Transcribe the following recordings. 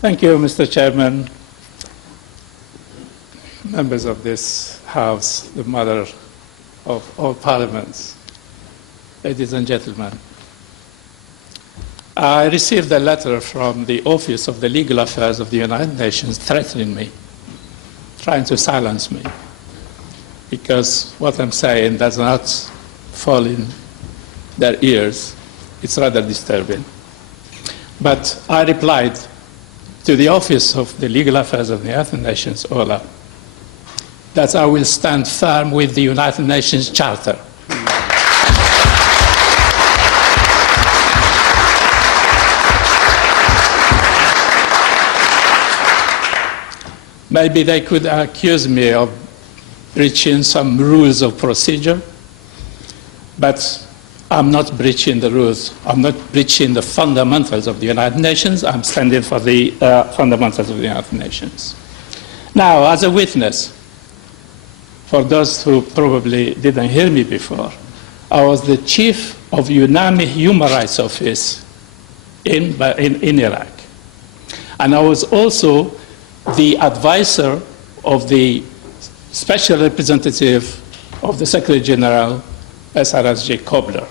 Thank you, Mr. Chairman, members of this House, the mother of all parliaments, ladies and gentlemen. I received a letter from the Office of the Legal Affairs of the United Nations threatening me, trying to silence me, because what I'm saying does not fall in their ears. It's rather disturbing. But I replied to the Office of the Legal Affairs of the United Nations, OLA, that I will stand firm with the United Nations Charter. Maybe they could accuse me of breaching some rules of procedure, but I'm not breaching the rules. I'm not breaching the fundamentals of the United Nations. I'm standing for the fundamentals of the United Nations. Now, as a witness, for those who probably didn't hear me before, I was the chief of UNAMI Human Rights Office in Iraq. And I was also the advisor of the special representative of the Secretary General, SRSG Kobler.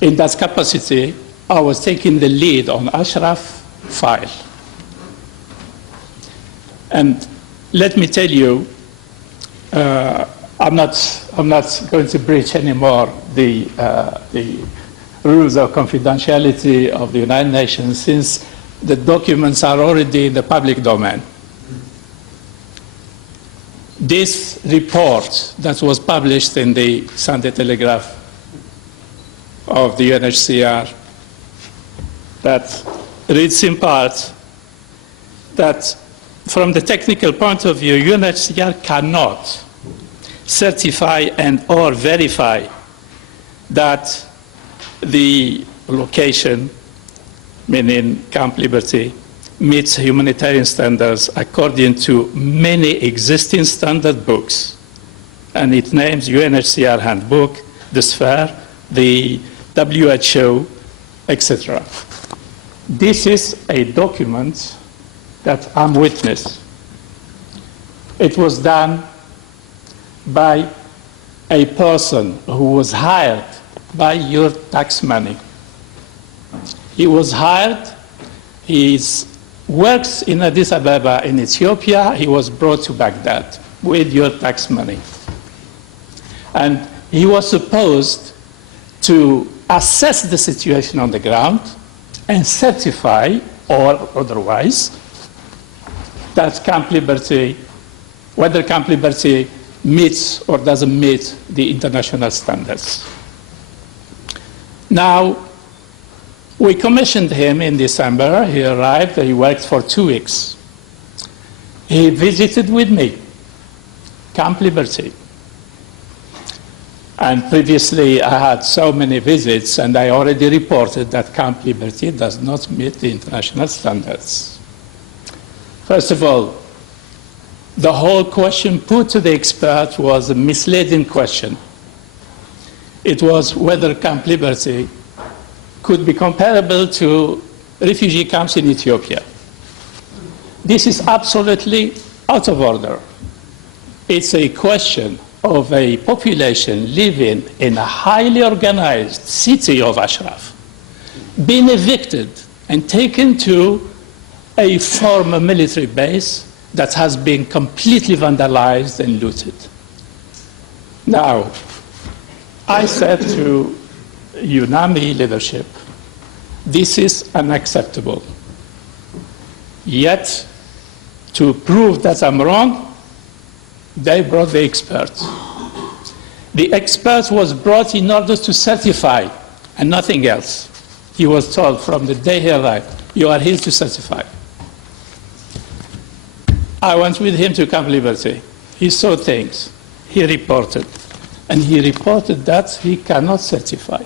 In that capacity, I was taking the lead on Ashraf file. And let me tell you, I'm not going to breach anymore the rules of confidentiality of the United Nations, since the documents are already in the public domain. This report that was published in the Sunday Telegraph of the UNHCR, that reads in part that from the technical point of view, UNHCR cannot certify and or verify that the location, meaning Camp Liberty, meets humanitarian standards according to many existing standard books. And it names UNHCR Handbook, the Sphere, the WHO, etc. This is a document that I'm witness. It was done by a person who was hired by your tax money. He was hired, he works in Addis Ababa in Ethiopia, he was brought to Baghdad with your tax money. And he was supposed to assess the situation on the ground and certify, or otherwise, that Camp Liberty, whether Camp Liberty meets or doesn't meet the international standards. Now, we commissioned him in December. He arrived, he worked for 2 weeks. He visited with me Camp Liberty. And previously, I had so many visits, and I already reported that Camp Liberty does not meet the international standards. First of all, the whole question put to the expert was a misleading question. It was whether Camp Liberty could be comparable to refugee camps in Ethiopia. This is absolutely out of order. It's a question of a population living in a highly organized city of Ashraf, being evicted and taken to a former military base that has been completely vandalized and looted. Now, I said to UNAMI leadership, this is unacceptable. Yet, to prove that I'm wrong, they brought the expert. The expert was brought in order to certify and nothing else. He was told from the day he arrived, you are here to certify. I went with him to Camp Liberty. He saw things. He reported. And he reported that he cannot certify.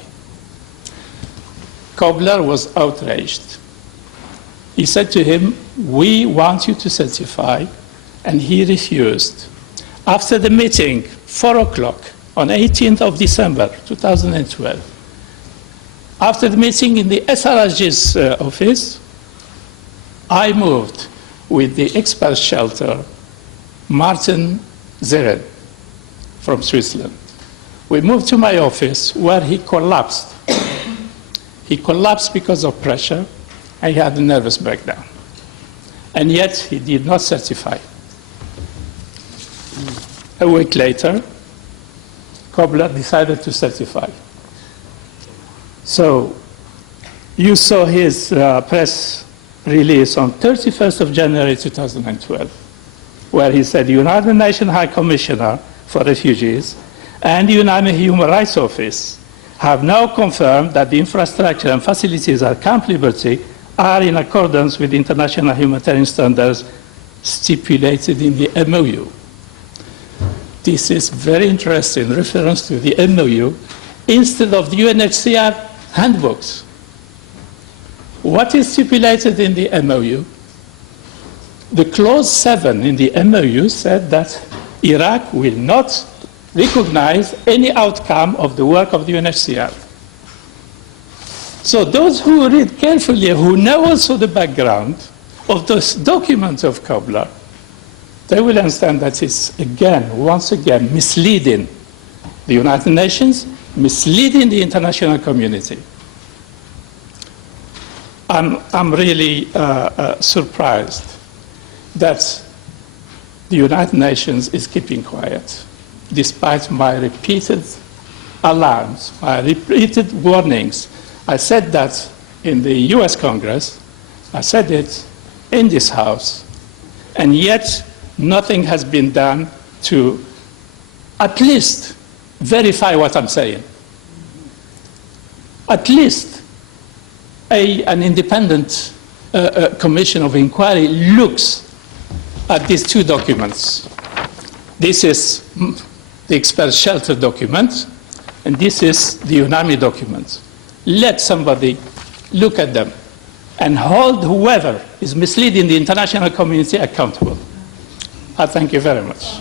Kobler was outraged. He said to him, we want you to certify, and he refused. After the meeting, 4 o'clock, on 18th of December, 2012, after the meeting in the SRSG's office, I moved with the expert shelter Martin Zeren from Switzerland. We moved to my office where he collapsed. He collapsed because of pressure, and he had a nervous breakdown. And yet he did not certify. A week later, Kobler decided to certify. So you saw his press release on 31st of January 2012, where he said, United Nations High Commissioner for Refugees and the United Human Rights Office have now confirmed that the infrastructure and facilities at Camp Liberty are in accordance with international humanitarian standards stipulated in the MOU. This is very interesting reference to the MOU instead of the UNHCR handbooks. What is stipulated in the MOU? The clause 7 in the MOU said that Iraq will not recognize any outcome of the work of the UNHCR. So those who read carefully, who know also the background of those documents of Kobler, they will understand that it's once again, misleading the United Nations, misleading the international community. I'm really surprised that the United Nations is keeping quiet, despite my repeated alarms, my repeated warnings. I said that in the US Congress, I said it in this House, and yet nothing has been done to at least verify what I'm saying. At least an independent commission of inquiry looks at these two documents. This is the expert shelter document, and this is the UNAMI document. Let somebody look at them and hold whoever is misleading the international community accountable. I thank you very much.